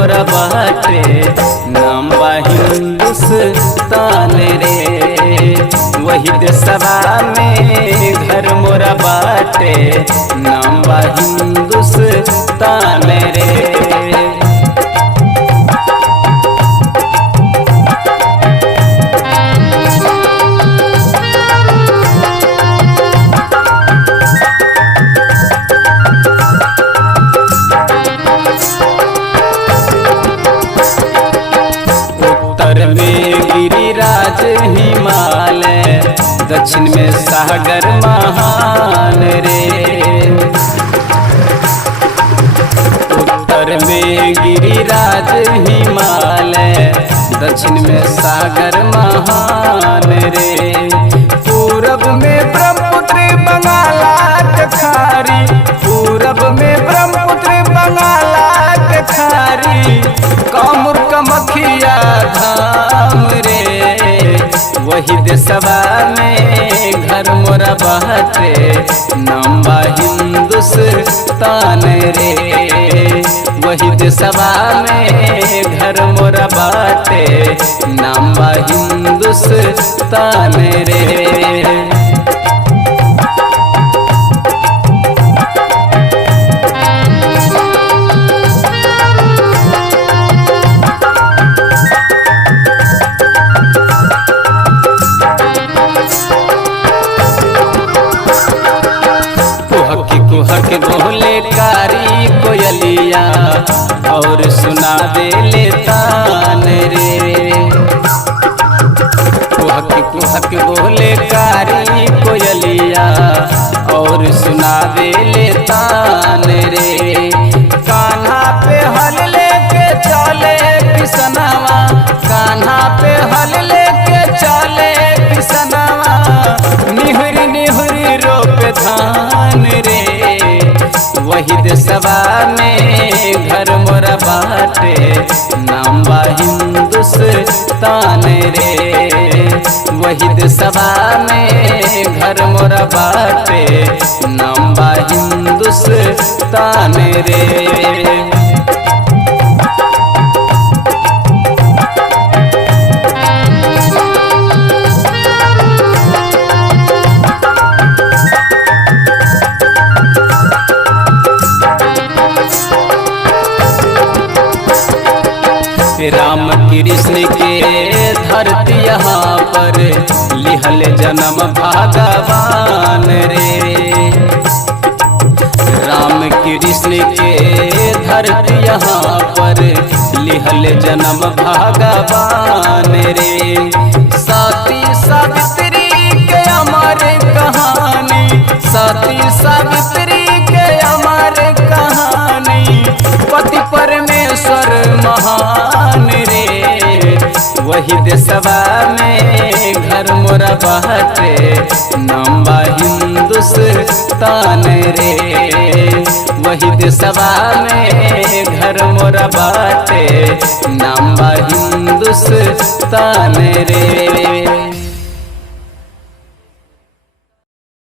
मोरा बाटे नाम बा हिंदुस्तान रे। वही देशवा में घर मोरा बाटे नाम बा हिंदुस्तान रे। उत्तर में गिरिराज हिमालय, दक्षिण में सागर महान रे। उत्तर में गिरिराज हिमालय, दक्षिण में सागर महान रे। पूरब में ब्रह्मपुत्र बंगाला के खारी, पूरब में ब्रह्मपुत्र बंगाला के खारी। कामुर कमखिया धाम रे। वही देशवा में घर मोरा बाटे नाम बा हिंदुस्तान रे। वही देशवा में घर मोरा बाटे नाम बा हिंदुस्तान रे। कुहक बोले कारी कोयलिया और सुना दे ले तान रे। कुहक कुहक बोले कारी कोयलिया और सुना दे ले तान रे। कान्हा पे हल लेके चले किसनवा, कान्हा पे हल लेके चले किसनवा। निहुरी निहुरी रोप धान रे। वही देशवा में घर मोरा बाटे नाम बा हिंदुस्तान रे। वही देशवा में घर मोरा बाटे नाम बा हिंदुस्तान रे। राम कृष्ण के धरती यहाँ पर लिहल जन्म भगवान रे। राम कृष्ण के धरती यहाँ पर लिहल जन्म भगवान रे। सती सावित्री के अमर कहानी, सती सावित्री के अमर कहानी। पति परमेश्वर महान रे। वही देशवा में घर मोरा बाटे नाम बा हिंदुस्तान रे। वही देशवा में घर मोरा बाटे नाम बा हिंदुस्तान रे।